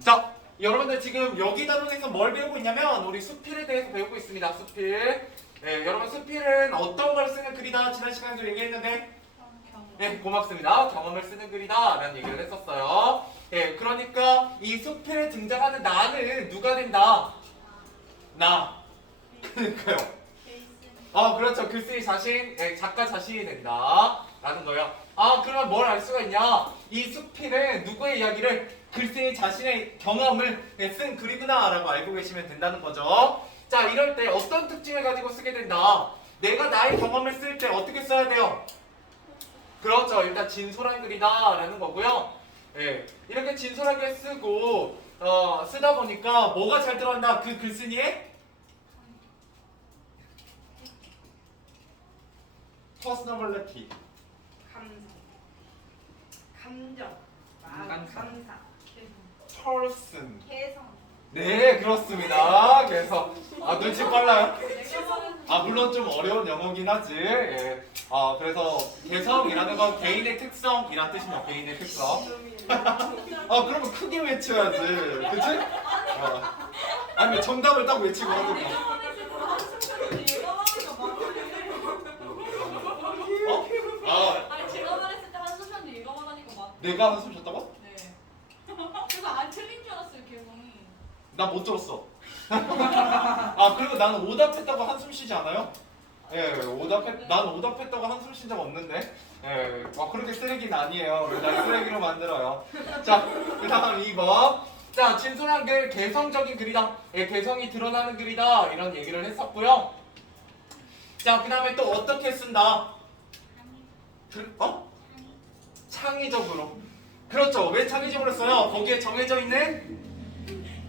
자, 여러분들 지금 여기 단원에서 뭘 배우고 있냐면 우리 수필에 대해서 배우고 있습니다. 수필. 네, 여러분 수필은 어떤 걸 쓰는 글이다 지난 시간에도 얘기했는데 네, 고맙습니다. 경험을 쓰는 글이다 라는 얘기를 했었어요. 네, 그러니까 이 수필에 등장하는 나는 누가 된다? 나. 그러니까요. 그렇죠. 글쓰기 자신, 네, 작가 자신이 된다 라는 거예요. 그러면 뭘 알 수가 있냐? 이 수필은 누구의 이야기를 글쓰기 자신의 경험을 쓴 글이구나 라고 알고 계시면 된다는 거죠. 자, 이럴 때 어떤 특징을 가지고 쓰게 된다? 내가 나의 경험을 쓸 때 어떻게 써야 돼요? 그렇죠. 일단 진솔한 글이다 라는 거고요. 예, 이렇게 진솔하게 쓰고 쓰다 보니까 뭐가 잘 들어간다? 그 글쓴이의 퍼스널리티, 감정, 감사, person. 개성. 네, 그렇습니다. 그래서 눈치 빨라요. 물론 좀 어려운 영어긴 하지. 예. 그래서 개성이라는 건 개인의 특성이란 뜻입니다. 개인의 특성. 그러면 크게 외쳐야지. 그치? 아니면 정답을 딱 외치고 하든가. 제가 말했을 때 한숨 쉬었는데 얘가 말하니까 맞. 내가 한숨 쉬었다고? 네. 그래서 안 틀린 줄 알았어요, 개성이. 나 못 들었어. 그리고 나는 오답했다고 한숨 쉬지 않아요? 예, 나는 오답했다고 한숨 쉰 적 없는데. 예, 그렇게 쓰레기는 아니에요. 날 쓰레기로 만들어요. 자, 그 다음 2번. 자, 진솔한 글, 개성적인 글이다. 예, 개성이 드러나는 글이다. 이런 얘기를 했었고요. 자, 그 다음에 또 어떻게 쓴다? 창의적으로. 그렇죠. 왜 창의적으로 써요? 거기에 정해져 있는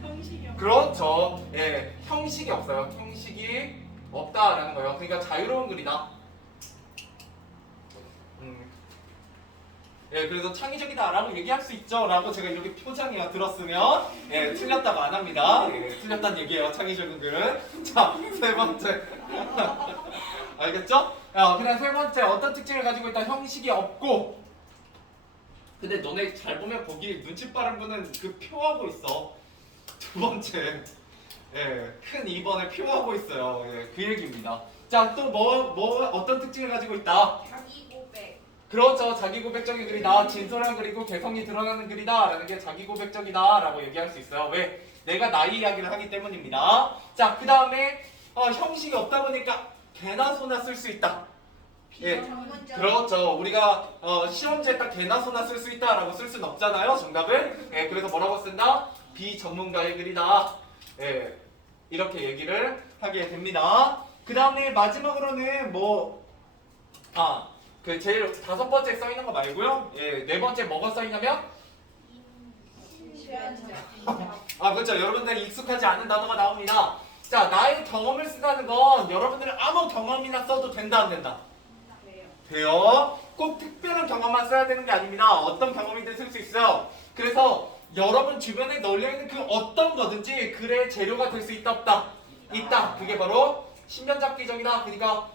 형식이요. 그렇죠. 예, 형식이 없어요. 형식이 없다라는 거예요. 그러니까 자유로운 글이다. 예, 그래서 창의적이다라고 얘기할 수 있죠라고 제가 이렇게 표정이야 들었으면 예, 틀렸다고 안 합니다. 예, 틀렸다는 얘기예요. 창의적인 글은. 자, 세 번째. 알겠죠? 그다음 세 번째 어떤 특징을 가지고 있다? 형식이 없고. 근데 너네 잘 보면 거기 눈치 빠른 분은 그 표하고 있어. 두 번째. 예, 큰 2번에 표하고 있어요. 예, 그 얘기입니다. 자, 또 어떤 특징을 가지고 있다? 자기 고백. 그렇죠. 자기 고백적인 글이다. 진솔한 글이고 개성이 드러나는 글이다. 라는 게 자기 고백적이다. 라고 얘기할 수 있어요. 왜? 내가 나의 이야기를 하기 때문입니다. 자, 그 다음에 형식이 없다 보니까 개나 소나 쓸 수 있다. 예, 그렇죠. 우리가 시험지에 딱 개나 소나 쓸 수 있다. 라고 쓸 수는 없잖아요. 정답을. 예, 그래서 뭐라고 쓴다? 비전문가의 글이다. 예, 이렇게 얘기를 하게 됩니다. 그 다음에 마지막으로는 그 제일 다섯 번째 써 있는 거 말고요. 예, 네 번째 뭐가 써 있냐면 그렇죠. 여러분들이 익숙하지 않은 단어가 나옵니다. 자, 나의 경험을 쓰다는 건 여러분들은 아무 경험이나 써도 된다 안 된다? 돼요. 꼭 특별한 경험만 써야 되는 게 아닙니다. 어떤 경험이든 쓸 수 있어요. 그래서 여러분 주변에 널려있는 그 어떤 거든지 글의 재료가 될 수 있다 없다? 있다. 그게 바로 신변잡기적이다. 그러니까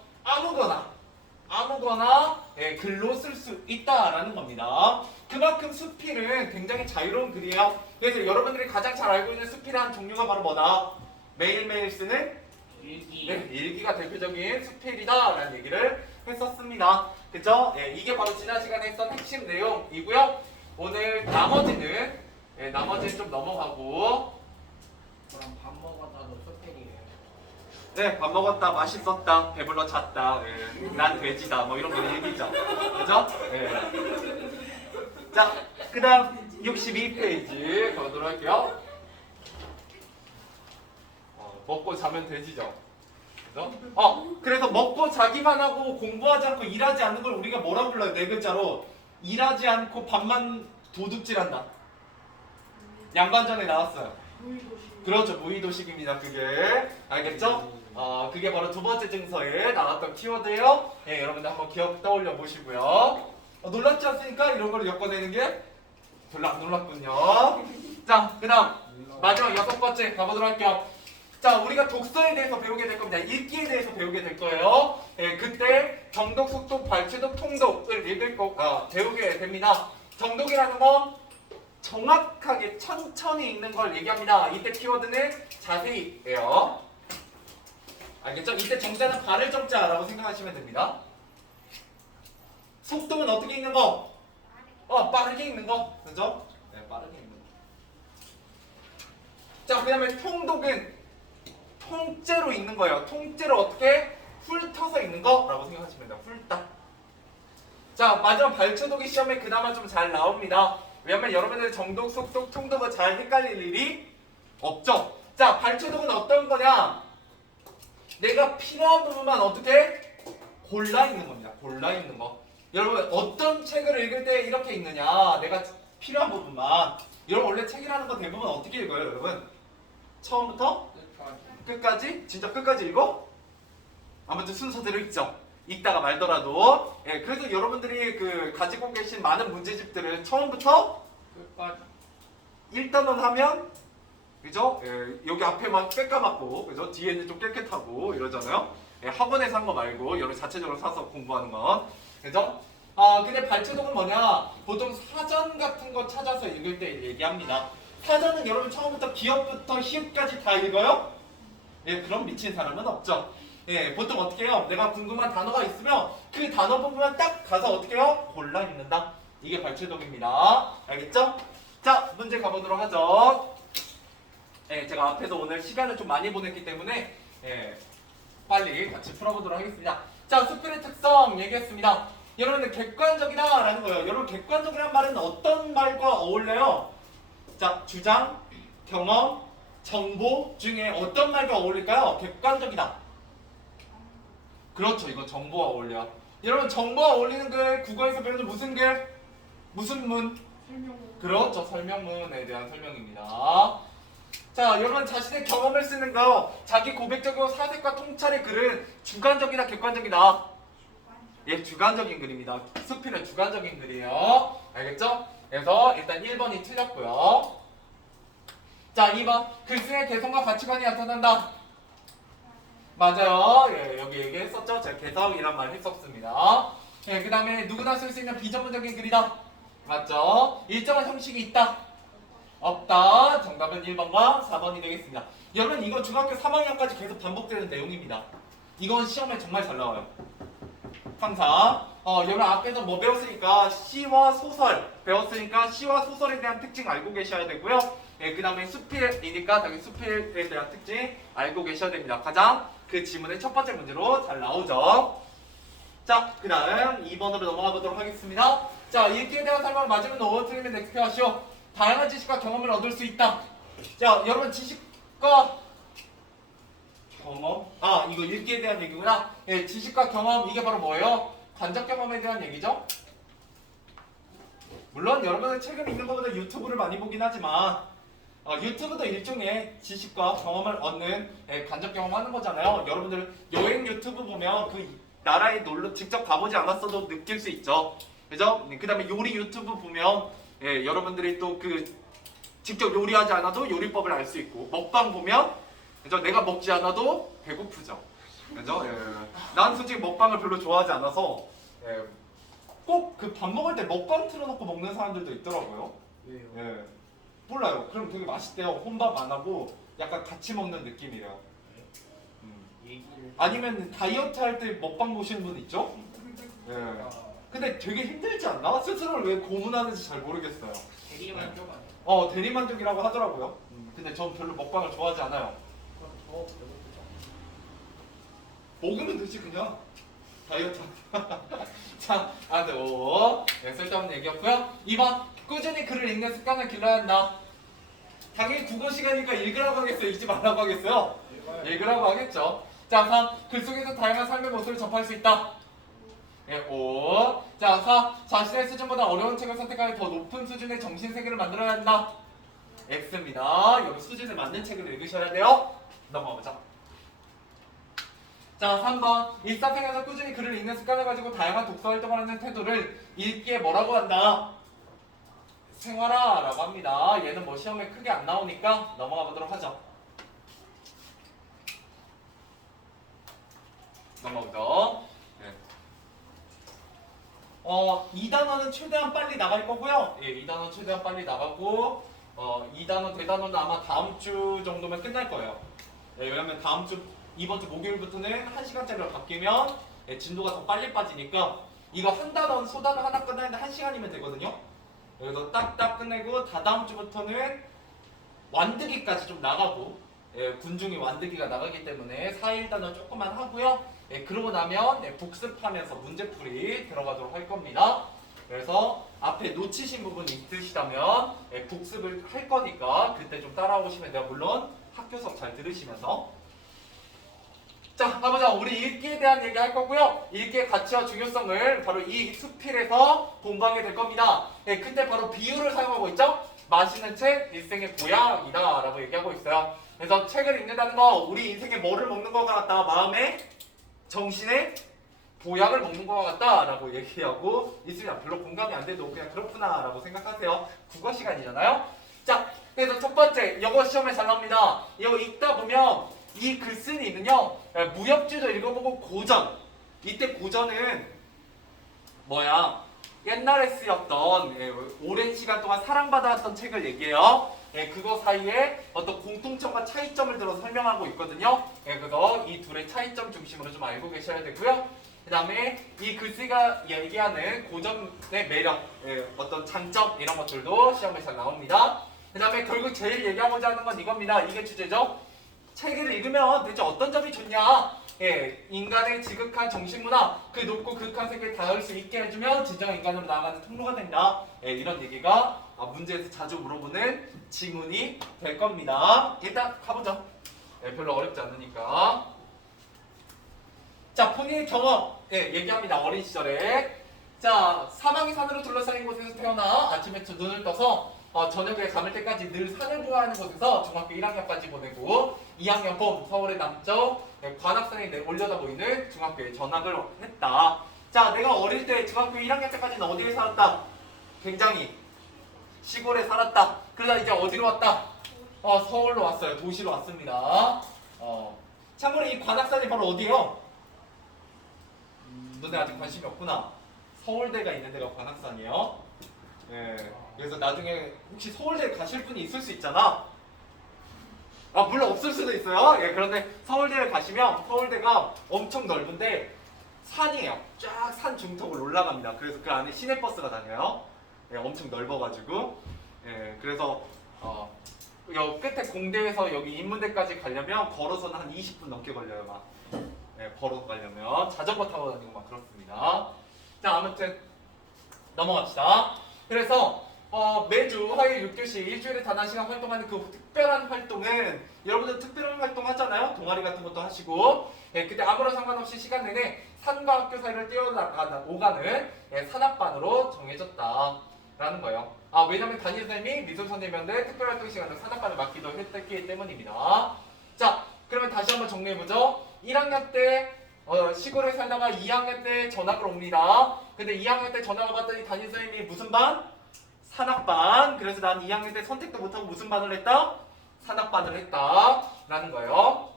아무거나 예, 글로 쓸 수 있다라는 겁니다. 그만큼 수필은 굉장히 자유로운 글이에요. 그래서 여러분들이 가장 잘 알고 있는 수필의 한 종류가 바로 뭐다? 매일매일 쓰는 일기. 네, 일기가 대표적인 수필이다라는 얘기를 했었습니다. 그죠? 예, 이게 바로 지난 시간에 했던 핵심 내용이고요. 오늘 나머지는 좀 넘어가고. 그럼 밥 먹었다도 쇼핑이에요. 네, 밥 먹었다, 맛있었다, 배불러 잤다, 난 돼지다, 뭐 이런 거 얘기죠. 그죠? 자, 그 다음 62페이지 가보도록 할게요. 먹고 자면 돼지죠. 그죠? 그래서 먹고 자기만 하고 공부하지 않고 일하지 않는 걸 우리가 뭐라고 불러요? 네 글자로. 일하지 않고 밥만 도둑질한다. 양반전에 나왔어요. 그렇죠. 무의도식입니다. 그게. 알겠죠? 그게 바로 두 번째 증서에 나왔던 키워드예요. 예, 여러분들 한번 기억 떠올려 보시고요. 놀랍지 않습니까? 이런 걸 엮어내는 게 놀랍군요. 자, 그 다음 마지막 여섯 번째 가보도록 할게요. 자, 우리가 독서에 대해서 배우게 될 겁니다. 읽기에 대해서 배우게 될 거예요. 예, 그때 정독, 속독, 발췌독, 통독을 배우게 됩니다. 정독이라는 건 정확하게 천천히 읽는 걸 얘기합니다. 이때 키워드는 자세히예요. 알겠죠? 이때 정자는 발을 정자라고 생각하시면 됩니다. 속도는 어떻게 읽는 거? 빠르게 읽는 거. 그죠? 네, 빠르게 읽는 거. 자, 그 다음에 통독은 통째로 읽는 거예요. 통째로 어떻게? 훑어서 읽는 거라고 생각하시면 돼요. 훑다. 자, 마지막 발초독이 시험에 그나마 좀 잘 나옵니다. 왜냐면 여러분들 정독, 속독, 통독을 잘 헷갈릴 일이 없죠. 자, 발초독은 어떤 거냐? 내가 필요한 부분만 어떻게? 골라 읽는 겁니다. 골라 읽는 거. 여러분 어떤 책을 읽을 때 이렇게 읽느냐? 내가 필요한 부분만. 여러분 원래 책이라는 거 대부분 어떻게 읽어요, 여러분? 처음부터 끝까지? 진짜 끝까지 읽어? 아무튼 순서대로 읽죠. 읽다가 말더라도. 예, 그래서 여러분들이 그 가지고 계신 많은 문제집들을 처음부터 끝까지. 읽다만 하면, 그죠? 예, 여기 앞에만 빽까맣고, 그죠? 뒤에는 좀 깨끗하고 이러잖아요. 예, 학원에서 한 거 말고 여러분 자체적으로 사서 공부하는 건, 그죠? 근데 발췌독은 뭐냐? 보통 사전 같은 거 찾아서 읽을 때 얘기합니다. 사전은 여러분 처음부터 기업부터 히읗까지 다 읽어요? 예, 그럼 미친 사람은 없죠. 예, 보통 어떻게 해요? 내가 궁금한 단어가 있으면 그 단어 부분만 딱 가서 어떻게 해요? 골라 읽는다. 이게 발췌독입니다. 알겠죠? 자, 문제 가보도록 하죠. 예, 제가 앞에서 오늘 시간을 좀 많이 보냈기 때문에 예, 빨리 같이 풀어보도록 하겠습니다. 자, 수필의 특성 얘기했습니다. 여러분들 객관적이다 라는 거예요. 여러분 객관적이라는 말은 어떤 말과 어울려요? 자, 주장, 경험, 정보 중에 어떤 말과 어울릴까요? 객관적이다. 그렇죠. 이거 정보와 어울려. 여러분 정보와 어울리는 글 국어에서 배우는 무슨 글? 무슨 문? 설명문. 그렇죠. 설명문에 대한 설명입니다. 자, 여러분 자신의 경험을 쓰는 거, 자기 고백적이고 사색과 통찰의 글은 주관적이다, 객관적이다? 예, 주관적인 글입니다. 수필은 주관적인 글이에요. 알겠죠? 그래서 일단 1번이 틀렸고요. 자, 2번. 글쓰기의 개성과 가치관이 나타난다. 맞아요. 예, 여기 얘기했었죠. 제가 개성이란 말 했었습니다. 예, 그 다음에 누구나 쓸 수 있는 비전문적인 글이다. 맞죠? 일정한 형식이 있다. 없다. 정답은 1번과 4번이 되겠습니다. 여러분 이거 중학교 3학년까지 계속 반복되는 내용입니다. 이건 시험에 정말 잘 나와요. 항상 여러분 앞에서 뭐 배웠으니까 시와 소설 배웠으니까 시와 소설에 대한 특징 알고 계셔야 되고요. 예, 그 다음에 수필이니까 당연히 수필에 대한 특징 알고 계셔야 됩니다. 가장 그 지문의 첫 번째 문제로 잘 나오죠. 자, 그 다음 2번으로 넘어가 보도록 하겠습니다. 자, 읽기에 대한 설명을 맞으면 O, 틀리면 X 하시오. 다양한 지식과 경험을 얻을 수 있다. 자, 여러분 지식과 경험? 이거 읽기에 대한 얘기구나. 예, 지식과 경험 이게 바로 뭐예요? 간접 경험에 대한 얘기죠. 물론 여러분은 책을 읽는 것보다 유튜브를 많이 보긴 하지만 유튜브도 일종의 지식과 경험을 얻는 간접 경험하는 거잖아요. 여러분들 여행 유튜브 보면 그 나라에 놀러 직접 가보지 않았어도 느낄 수 있죠. 그죠? 그 다음에 요리 유튜브 보면 여러분들이 또 그 직접 요리하지 않아도 요리법을 알 수 있고, 먹방 보면 그죠? 내가 먹지 않아도 배고프죠. 그죠? 난 솔직히 먹방을 별로 좋아하지 않아서 꼭 그 밥 먹을 때 먹방 틀어놓고 먹는 사람들도 있더라고요. 왜요? 몰라요. 그럼 되게 맛있대요. 혼밥 안 하고 약간 같이 먹는 느낌이래요. 얘기를. 아니면 다이어트 할 때 먹방 보시는 분 있죠? 근데 되게 힘들지 않나? 스스로를 왜 고문하는지 잘 모르겠어요. 대리만족 아니야? 대리만족이라고 하더라고요. 근데 전 별로 먹방을 좋아하지 않아요. 그럼 더 배고프죠. 먹으면 되지 그냥. 다이어트. 자, 쓸데없는 얘기였고요. 2번. 꾸준히 글을 읽는 습관을 길러야 한다. 당연히 국어 시간이니까 읽으라고 하겠어요? 읽지 말라고 하겠어요? 읽으라고 하겠죠. 자, 3. 글 속에서 다양한 삶의 모습을 접할 수 있다. 5. 자, 4. 자신의 수준보다 어려운 책을 선택하여 더 높은 수준의 정신세계를 만들어야 한다. X입니다. 여기 수준에 맞는 책을 읽으셔야 돼요. 넘어가보자. 자, 3번. 일상생활에서 꾸준히 글을 읽는 습관을 가지고 다양한 독서 활동을 하는 태도를 읽기에 뭐라고 한다? 생활화라고 합니다. 얘는 뭐 시험에 크게 안 나오니까 넘어가 보도록 하죠. 넘어가보죠. 이 단원은 최대한 빨리 나갈 거고요. 예, 이 단원 최대한 빨리 나가고 이 단원 대단원은 아마 다음 주 정도면 끝날 거예요. 예, 왜냐면 다음 주 이번 주 목요일부터는 1시간짜리로 바뀌면 예, 진도가 더 빨리 빠지니까 이거 한 단원 소단원 하나 끝나는데 1시간이면 되거든요. 그래서 딱딱 끝내고 다다음 주부터는 완드기까지 좀 나가고 예, 군중이 완드기가 나가기 때문에 4일 단원 조금만 하고요. 예, 그러고 나면 예, 복습하면서 문제풀이 들어가도록 할 겁니다. 그래서 앞에 놓치신 부분이 있으시다면 예, 복습을 할 거니까 그때 좀 따라오시면 돼요. 물론 학교 수업 잘 들으시면서. 자, 가보자. 우리 읽기에 대한 얘기 할 거고요. 읽기의 가치와 중요성을 바로 이 수필에서 공부하게 될 겁니다. 예, 그때 바로 비유를 사용하고 있죠. 맛있는 책, 일생의 보약이다 라고 얘기하고 있어요. 그래서 책을 읽는다는 거 우리 인생에 뭐를 먹는 것 같다? 마음에, 정신에 보약을 먹는 것 같다 라고 얘기하고 있습니다. 별로 공감이 안 돼도 그냥 그렇구나 라고 생각하세요. 국어 시간이잖아요. 자, 그래서 첫 번째 영어 시험에 잘 나옵니다. 이거 읽다 보면 이 글쓴이는요 무협지도 읽어보고 고전, 이때 고전은 뭐야, 옛날에 쓰였던 오랜 시간 동안 사랑받아왔던 책을 얘기해요. 그거 사이에 어떤 공통점과 차이점을 들어 설명하고 있거든요. 그래서 이 둘의 차이점 중심으로 좀 알고 계셔야 되고요. 그 다음에 이 글쓰기가 얘기하는 고전의 매력, 어떤 장점 이런 것들도 시험에 잘 나옵니다. 그 다음에 결국 제일 얘기하고자 하는 건 이겁니다. 이게 주제죠. 책을 읽으면 대체 어떤 점이 좋냐? 인간의 지극한 정신문화, 그 높고 극한 세계에 닿을 수 있게 해주면 진정 인간으로 나아가는 통로가 된다. 이런 얘기가 문제에서 자주 물어보는 지문이 될 겁니다. 일단 가보죠. 별로 어렵지 않으니까. 자, 본인의 경험 얘기합니다. 어린 시절에. 자, 사방이 산으로 둘러싸인 곳에서 태어나 아침에 눈을 떠서 저녁에 감을 때까지 늘 산을 보아하는 곳에서 중학교 1학년까지 보내고 2학년 봄 서울의 남쪽 관악산이 올려다 보이는 중학교에 전학을 했다. 자, 내가 어릴 때 중학교 1학년 때까지는 어디에 살았다? 굉장히 시골에 살았다. 그러다 이제 어디로 왔다? 서울로 왔어요. 도시로 왔습니다. 참고로 이 관악산이 바로 어디예요? 너네 아직 관심이 없구나. 서울대가 있는 데가 관악산이에요. 그래서 나중에 혹시 서울대 가실 분이 있을 수 있잖아. 물론 없을 수도 있어요. 그런데 서울대를 가시면 서울대가 엄청 넓은데 산이에요. 쫙 산 중턱을 올라갑니다. 그래서 그 안에 시내버스가 다녀요. 엄청 넓어가지고. 그래서 여 끝에 공대에서 여기 인문대까지 가려면 걸어서는 한 20분 넘게 걸려요. 막. 걸어서 가려면 자전거 타고 다니고 막 그렇습니다. 자, 아무튼 넘어갑시다. 그래서 매주 화요일 6교시 일주일에 단 한 시간 활동하는 그 특별한 활동은, 여러분들 특별한 활동 하잖아요. 동아리 같은 것도 하시고 그때 아무런 상관없이 시간 내내 산과 학교 사이를 오가는 산악반으로 정해졌다라는 거예요. 왜냐면 담임 선생님이 미술 선생님이었는데 특별활동 시간에 산악반을 맡기도 했기 때문입니다. 자, 그러면 다시 한번 정리해보죠. 1학년 때 시골에 살다가 2학년 때 전학을 옵니다. 근데 2학년 때 전학을 왔더니 담임 선생님이 무슨 반? 산악반. 그래서 난 2학년 때 선택도 못하고 무슨 반을 했다? 산악반을 했다 라는 거예요.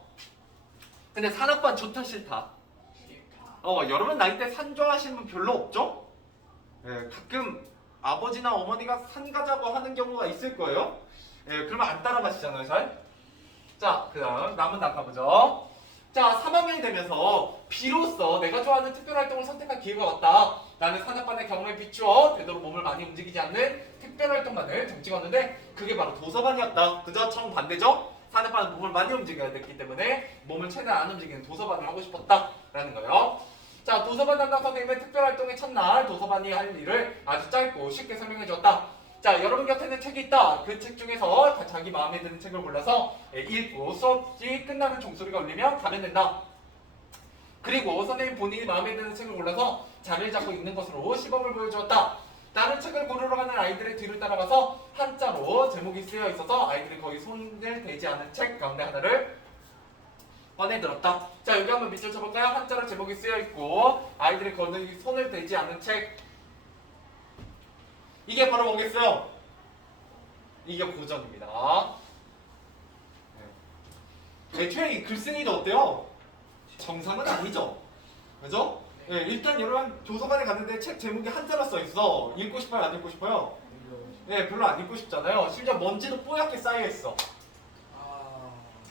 근데 산악반 좋다 싫다? 여러분 나이 때 산 좋아하시는 분 별로 없죠? 가끔 아버지나 어머니가 산 가자고 하는 경우가 있을 거예요. 그러면 안 따라가시잖아요, 잘. 자, 그 다음 남은 나가보죠. 자, 3학년이 되면서 비로소 내가 좋아하는 특별활동을 선택할 기회가 왔다. 나는 산악반의 경험에 비추어 되도록 몸을 많이 움직이지 않는 특별활동만을 정찍었는데 그게 바로 도서관이었다. 그죠? 정반대죠? 산악반은 몸을 많이 움직여야 됐기 때문에 몸을 최대한 안 움직이는 도서관을 하고 싶었다 라는 거예요. 자, 도서관 담당 선생님은 특별활동의 첫날 도서관이 할 일을 아주 짧고 쉽게 설명해 주었다. 자, 여러분 곁에는 책이 있다. 그 책 중에서 자기 마음에 드는 책을 골라서 읽고 수업이 끝나는 종소리가 울리면 가면 된다. 그리고 선생님 본인이 마음에 드는 책을 골라서 자리를 잡고 읽는 것으로 시범을 보여주었다. 다른 책을 고르러 가는 아이들의 뒤를 따라가서 한자로 제목이 쓰여 있어서 아이들이 거의 손을 대지 않은 책 가운데 하나를 꺼내들었다. 자, 여기 한번 밑줄 쳐볼까요? 한자로 제목이 쓰여 있고 아이들이 거의 손을 대지 않은 책. 이게 바로 뭐겠어요? 이게 고전입니다. 애초에 이 글쓴이도 어때요? 정상은 아니죠? 그죠? 예, 일단 여러분 도서관에 갔는데 책 제목이 한자로 써 있어. 읽고 싶어요, 안 읽고 싶어요? 예, 별로 안 읽고 싶잖아요. 심지어 먼지도 뽀얗게 쌓여 있어.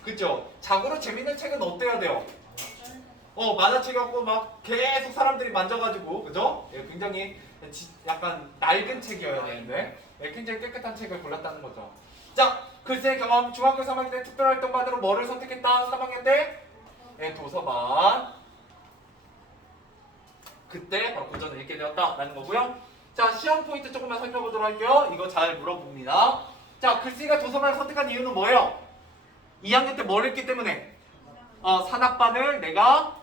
그죠? 자고로 재밌는 책은 어때야 돼요? 만화책이었고 막 계속 사람들이 만져가지고, 그죠? 예, 굉장히 약간 낡은 책이어야 되는데, 예, 굉장히 깨끗한 책을 골랐다는 거죠. 자, 글쎄 경험. 중학교 3학년 때 특별활동반으로 뭐를 선택했다? 3학년 때? 예, 도서관. 그때 바로 고전을 읽게 되었다라는 거고요. 자, 시험 포인트 조금만 살펴보도록 할게요. 이거 잘 물어봅니다. 자, 글씨가 도서관을 선택한 이유는 뭐예요? 2학년 때 뭘 했기 때문에? 산악반을 내가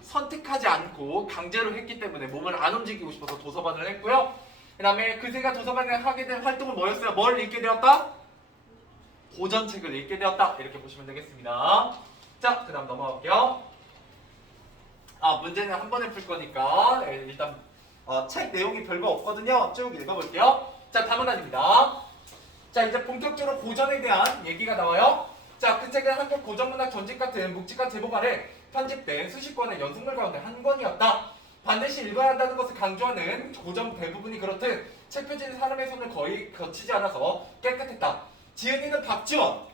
선택하지 않고 강제로 했기 때문에 몸을 안 움직이고 싶어서 도서관을 했고요. 그 다음에 글쎄가 도서관에 하게 된 활동은 뭐였어요? 뭘 읽게 되었다? 고전책을 읽게 되었다. 이렇게 보시면 되겠습니다. 자, 그 다음 넘어갈게요. 문제는 한 번에 풀 거니까 일단 책 내용이 별거 없거든요. 쭉 읽어볼게요. 자, 다음 문단입니다. 자, 이제 본격적으로 고전에 대한 얘기가 나와요. 자, 그 책은 한국 고전문학 전집 같은 묵직한 제목 아래 편집된 수십 권의 연속물 가운데 한 권이었다. 반드시 읽어야 한다는 것을 강조하는 고전 대부분이 그렇듯 책 표지는 사람의 손을 거의 거치지 않아서 깨끗했다. 지은이는 박지원.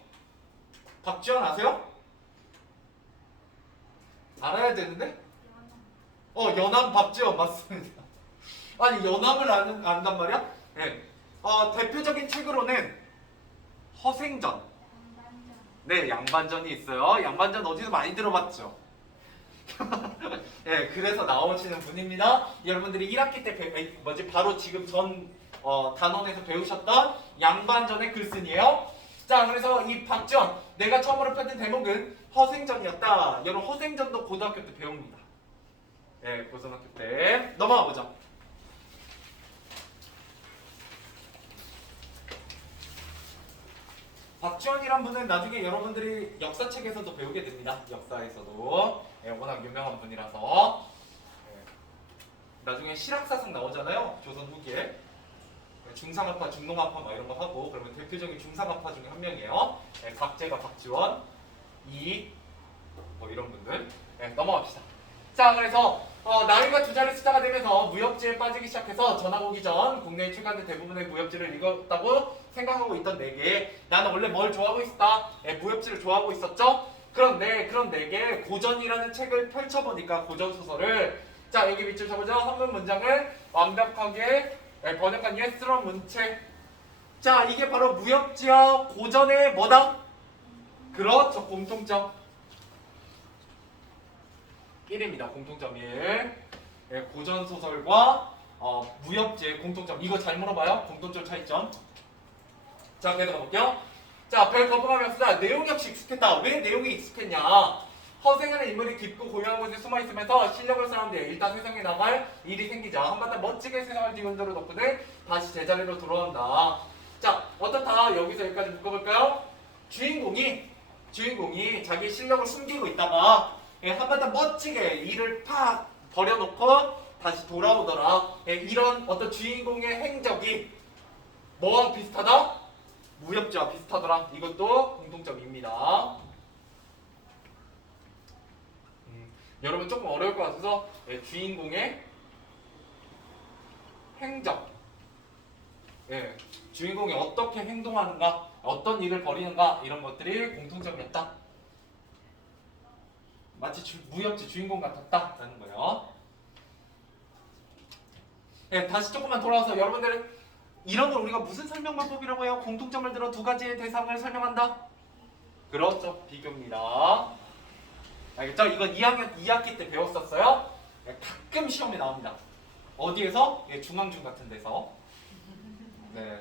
박지원 아세요? 알아야 되는데? 연암 박지원 맞습니다. 아니, 연암을 안단 말이야? 네. 대표적인 책으로는 허생전. 네, 양반전이 있어요. 양반전 어디서 많이 들어봤죠? 네, 그래서 나오시는 분입니다. 여러분들이 1학기 때 바로 지금 전 단원에서 배우셨던 양반전의 글쓴이에요. 자, 그래서 이 박지원, 내가 처음으로 펴든 대목은 허생전이었다. 여러분, 허생전도 고등학교 때 배웁니다. 네, 고등학교 때. 넘어가 보자. 박지원이란 분은 나중에 여러분들이 역사책에서도 배우게 됩니다. 역사에서도. 예, 워낙 유명한 분이라서. 예. 나중에 실학사상 나오잖아요. 조선 후기에. 예, 중상아파, 중농아파 막 이런 거 하고, 그러면 대표적인 중상아파 중에 한 명이에요. 예, 박제가 박지원, 뭐 이런 분들. 예, 넘어갑시다. 자, 그래서 나이가 두 자리 숫자가 되면서 무협지에 빠지기 시작해서 전학 오기 전 국내에 출간된 대부분의 무협지를 읽었다고 생각하고 있던 내게 나는 원래 뭘 좋아하고 있었다? 무협지를 좋아하고 있었죠? 그런데 내게 고전이라는 책을 펼쳐보니까 고전소설을 자, 여기 밑줄 쳐보죠. 한문 문장을 완벽하게 번역한 예스러운 문책. 자, 이게 바로 무협지와 고전의 뭐다? 그렇죠, 공통점 1입니다. 공통점 1. 예, 고전소설과 무협지의 공통점. 이거 잘 물어봐요. 공통점 차이점. 자, 계속 가볼게요. 자, 별 거부감이었으나 내용 역시 익숙했다. 왜 내용이 익숙했냐? 허생하는 인물이 깊고 고요한 곳에 숨어있으면서 실력을 쌓은 뒤에 일단 세상에 나갈 일이 생기자 한바탕 멋지게 세상을 뒤흔들어 덕분에 다시 제자리로 돌아온다. 자, 어떻다? 여기서 여기까지 묶어볼까요? 주인공이 자기 실력을 숨기고 있다가 한바탕 멋지게 일을 팍 버려놓고 다시 돌아오더라. 이런 어떤 주인공의 행적이 뭐와 비슷하다? 무협지와 비슷하더라. 이것도 공통점입니다. 여러분 조금 어려울 것 같아서 주인공의 행적, 주인공이 어떻게 행동하는가, 어떤 일을 벌이는가 이런 것들이 공통점이었다. 마치 무협지 주인공 같았다라는 거예요. 다시 조금만 돌아와서 여러분들 이런 걸 우리가 무슨 설명 방법이라고 해요? 공통점을 들어 두 가지의 대상을 설명한다. 그렇죠, 비교입니다. 알겠죠? 이건 2학기 때 배웠었어요. 가끔 시험에 나옵니다. 어디에서? 중앙중 같은 데서. 네,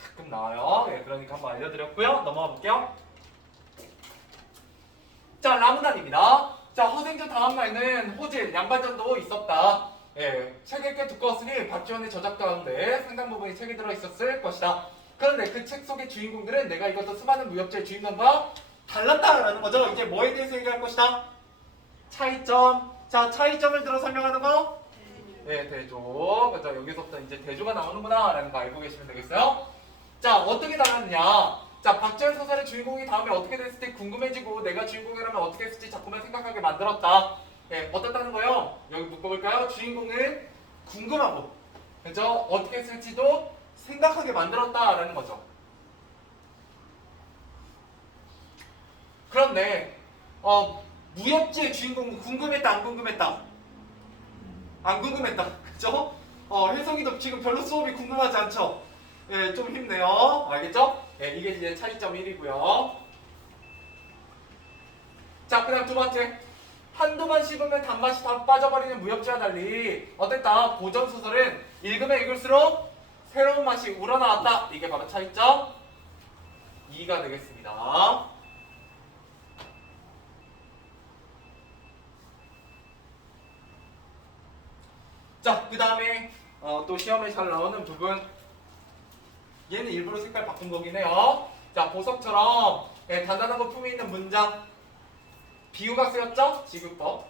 가끔 나와요. 그러니까 한번 알려드렸고요. 넘어가 볼게요. 자, 라문단입니다. 자, 허생전 다음날에는 호질, 양반전도 있었다. 책이 꽤 두꺼웠으니 박지원의 저작 가운데 상당 부분이 책이 들어있었을 것이다. 그런데 그 책 속의 주인공들은 내가 읽었던 수많은 무협지의 주인공과 달랐다라는 거죠. 이제 뭐에 대해서 얘기할 것이다? 차이점. 자, 차이점을 들어 설명하는 거? 대조. 그죠? 여기서부터 이제 대조가 나오는구나 라는 거 알고 계시면 되겠어요. 자, 어떻게 달랐느냐? 자, 박지원 소설의 주인공이 다음에 어떻게 됐을지 궁금해지고 내가 주인공이라면 어떻게 했을지 자꾸만 생각하게 만들었다. 예, 어떻다는 거요? 여기 묶어볼까요? 주인공은 궁금하고, 그죠? 어떻게 쓸지도 생각하게 만들었다라는 거죠. 그런데 무협지의 주인공은 궁금했다, 안 궁금했다? 안 궁금했다, 그죠? 혜성이도 지금 별로 수업이 궁금하지 않죠? 예, 좀 힘내요. 알겠죠? 예, 이게 이제 차이점 1이고요. 자, 그 다음 두 번째. 한두 번 씹으면 단맛이 다 빠져버리는 무협지와 달리 어땠다? 고전소설은 읽으면 읽을수록 새로운 맛이 우러나왔다. 이게 바로 차이점 2가 되겠습니다. 자, 그 다음에 또 시험에 잘 나오는 부분. 얘는 일부러 색깔 바꾼 거긴 해요. 자, 보석처럼 단단한 거 품이 있는 문장. 비유가 쓰였죠? 지금법.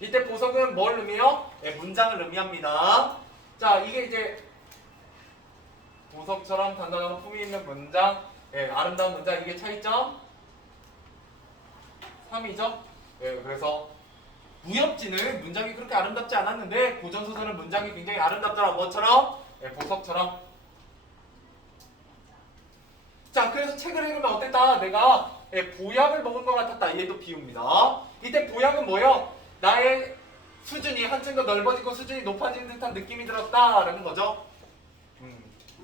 이때 보석은 뭘 의미해요? 문장을 의미합니다. 자, 이게 이제 보석처럼 단단한 품이 있는 문장, 아름다운 문장. 이게 차이점 3이죠? 그래서 무협지는 문장이 그렇게 아름답지 않았는데 고전소설은 문장이 굉장히 아름답더라. 뭐처럼? 보석처럼. 자, 그래서 책을 읽으면 어땠다? 내가 보약을 먹은 것 같았다. 얘도 비유입니다. 이때 보약은 뭐예요? 나의 수준이 한층 더 넓어지고 수준이 높아지는 듯한 느낌이 들었다라는 거죠.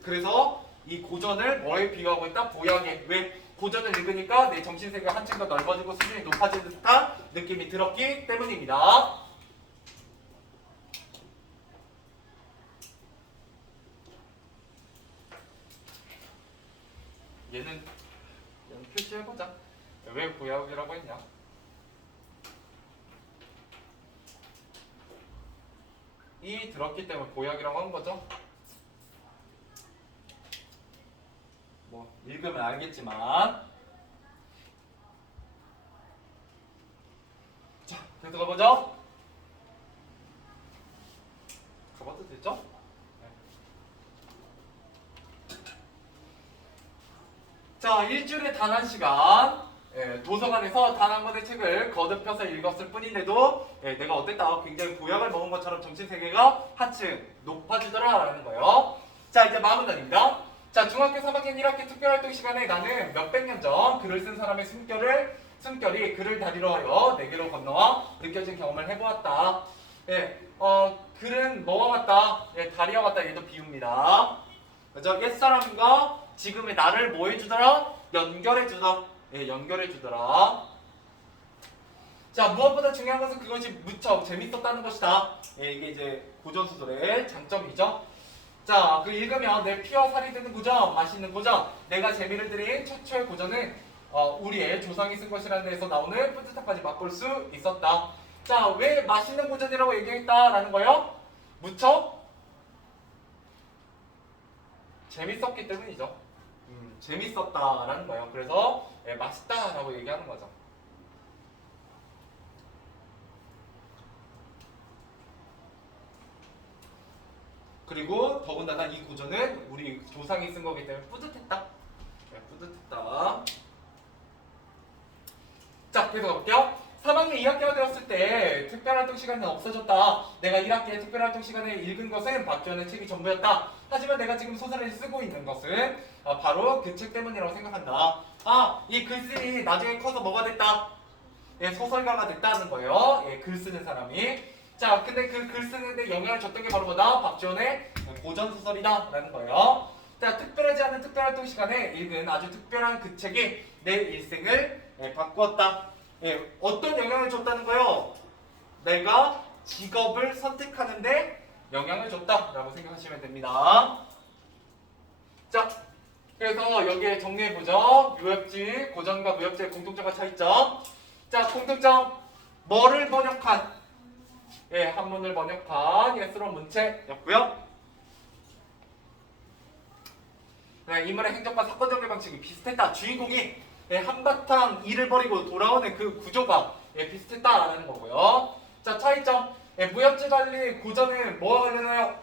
그래서 이 고전을 뭐에 비유하고 있다? 보약에. 왜? 고전을 읽으니까 내 정신세계가 한층 더 넓어지고 수준이 높아지는 듯한 느낌이 들었기 때문입니다. 얘는 표시해보자. 왜 보약이라고 했냐? 이 들었기 때문에 보약이라고 한 거죠. 뭐 읽으면 알겠지만. 자, 계속 가보죠. 가봐도 되죠? 자, 일주일에 단 한 시간 도서관에서 단 한 권의 책을 거듭펴서 읽었을 뿐인데도 내가 어땠다? 굉장히 보약을 먹은 것처럼 정신세계가 한층 높아지더라라는 거예요. 자, 이제 마무리입니다. 자, 중학교 3학년 1학기 특별활동 시간에 나는 몇백 년 전 글을 쓴 사람의 숨결이 그를 다리로 하여 내게로 건너와 느껴진 경험을 해보았다. 글은 뭐와 같다? 다리와 같다. 얘도 비유입니다. 그죠? 옛사람과 지금의 나를 뭐 해주더라? 연결해주더라. 연결해주더라. 자, 무엇보다 중요한 것은 그것이 무척 재밌었다는 것이다. 이게 이제 고전소설의 장점이죠. 자, 그 읽으면 내 피와 살이 드는 고전, 맛있는 고전, 내가 재미를 드린 최초의 고전은 우리의 조상이 쓴 것이라는 데에서 나오는 뿌듯함까지 맛볼 수 있었다. 자, 왜 맛있는 고전이라고 얘기했다라는 거예요? 무척 재밌었기 때문이죠. 재밌었다라는 거예요. 그래서 맛있다라고 얘기하는 거죠. 그리고 더군다나 이 고전은 우리 조상이 쓴 거기 때문에 뿌듯했다. 뿌듯했다. 자, 계속 가볼게요. 3학년 2학기가 되었을 때 특별활동 시간은 없어졌다. 내가 1학기에 특별활동 시간에 읽은 것은 박지원의 책이 전부였다. 하지만 내가 지금 소설을 쓰고 있는 것은 바로 그 책 때문이라고 생각한다. 이 글쓰기 나중에 커서 뭐가 됐다? 소설가가 됐다는 거예요. 글 쓰는 사람이. 자, 근데 그 글 쓰는데 영향을 줬던 게 바로 뭐다? 박지원의 고전소설이다 라는 거예요. 자, 특별하지 않은 특별활동 시간에 읽은 아주 특별한 그 책이 내 일생을 바꾸었다. 어떤 영향을 줬다는 거예요? 내가 직업을 선택하는데 영향을 줬다라고 생각하시면 됩니다. 자, 그래서 여기에 정리해보죠. 무협지, 고전과 무협지의 공통점과 차이점. 자, 공통점. 뭐를 번역한? 한문을 번역한 예스러운 문체였고요. 인물의 행적과 사건 전개 방식이 비슷했다. 주인공이 한바탕 일을 벌이고 돌아오는 그 구조가 비슷했다라는 거고요. 자, 차이점. 무협지 달리 고전은 뭐와 관련하여?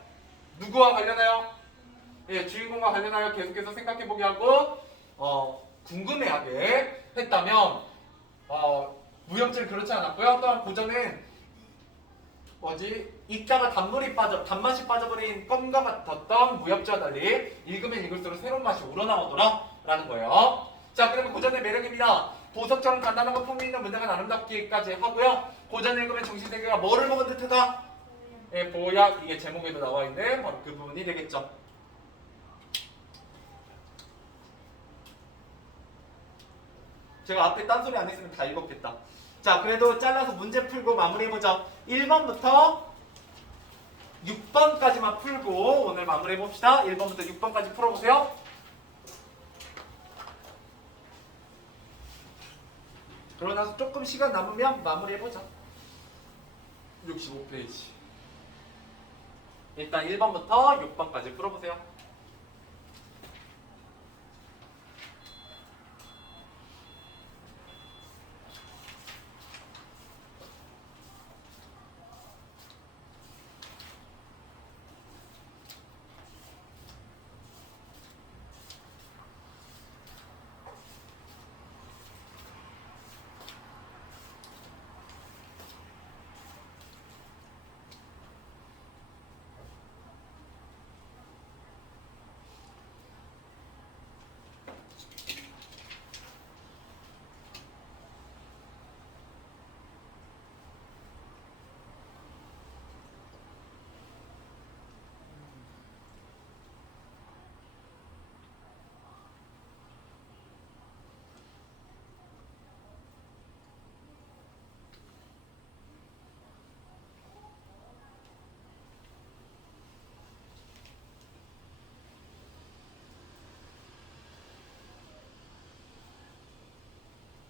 누구와 관련하여? 주인공과 관련하여 계속해서 생각해보게 하고 궁금해하게 했다면 무협지는 그렇지 않았고요. 또한 고전은 읽다가 단맛이 빠져버린 껌과 같았던 무협지와 달리 읽으면 읽을수록 새로운 맛이 우러나오더라 라는 거예요. 자, 그러면 고전의 매력입니다. 보석처럼 간단하고 품위 있는 문장은 아름답기까지 하고요. 고전을 읽으면 정신세계가 뭐를 먹은 듯하다? 예, 보약, 이게 제목에도 나와 있는 바로 그 부분이 되겠죠. 제가 앞에 딴소리 안 했으면 다 읽었겠다. 자, 그래도 잘라서 문제 풀고 마무리해보죠. 1번부터 6번까지만 풀고 오늘 마무리해봅시다. 1번부터 6번까지 풀어보세요. 그러고 나서 조금 시간 남으면 마무리해보죠. 65페이지. 일단 1번부터 6번까지 풀어보세요.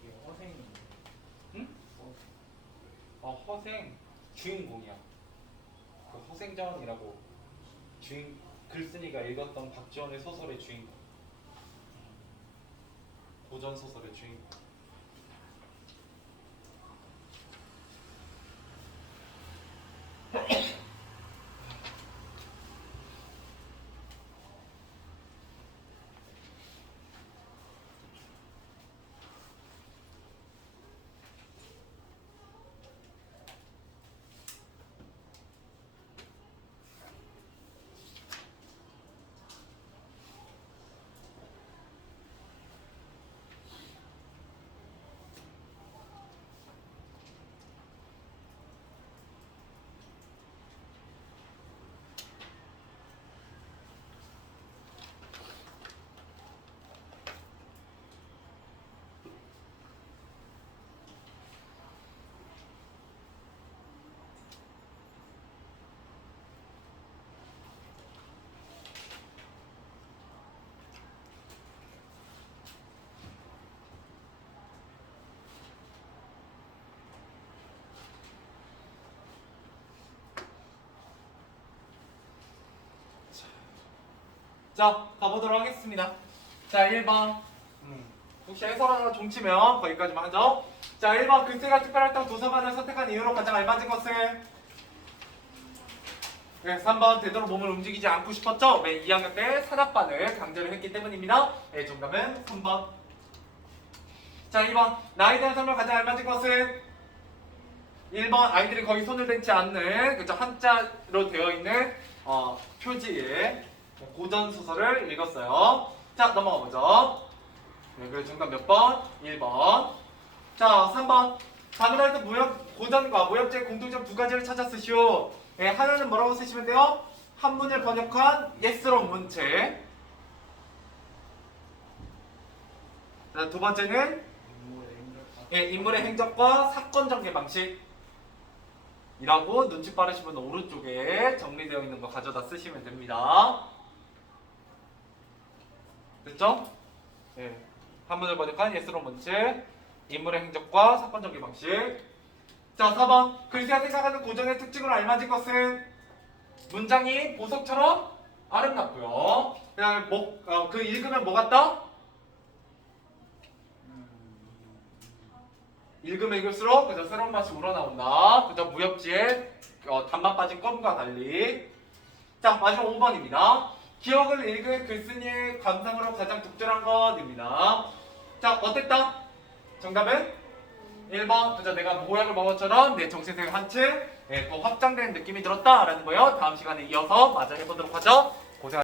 이게 허생이. 응? 허생 주인공이야. 그 허생전이라고 글쓴이가 읽었던 박지원의 소설의 주인공. 고전 소설의 주인공. 자, 가보도록 하겠습니다. 자, 1번. 혹시 해설하다가 종치면 거기까지만 하죠. 자, 1번. 글쓰기가 특별했던 도서관을 선택한 이유로 가장 알맞은 것은? 네, 3번. 되도록 몸을 움직이지 않고 싶었죠? 네, 2학년 때 산악반을 강제로 했기 때문입니다. 네, 정답은 3번. 자, 2번. 나에 대한 설명 가장 알맞은 것은? 1번. 아이들이 거의 손을 댄지 않는, 그죠? 한자로 되어 있는 표지에 고전 소설을 읽었어요. 자, 넘어가 보죠. 네, 그래 정답 몇 번? 1번. 자, 3번. 단어랄 때 고전과 무협지의 공통점 두 가지를 찾아 쓰시오. 네, 하나는 뭐라고 쓰시면 돼요? 한문을 번역한 예스러운 문체. 자, 두 번째는 인물의 행적과 사건 전개 방식. 이라고 눈치 빠르시면 오른쪽에 정리되어 있는 거 가져다 쓰시면 됩니다. 됐죠? 네. 한문을 번역한 예스러운 문체, 인물의 행적과 사건 전개 방식. 자, 4번. 글씨가 생각하는 고전의 특징으로 알맞은 것은? 문장이 보석처럼 아름답고요. 그다음에 그 읽으면 뭐 같다? 읽으면 읽을수록 그저 새로운 맛이 우러나온다. 그저 무협지에 단맛 빠진 껌과 달리. 자, 마지막 5번입니다. 기억을 읽은 글쓴이의 감상으로 가장 적절한 것입니다. 자, 어땠다? 정답은? 1번 그저 내가 모약을 먹은 것처럼 내 정신세계 한층 더 확장된 느낌이 들었다라는 거요. 다음 시간에 이어서 마저 해보도록 하죠.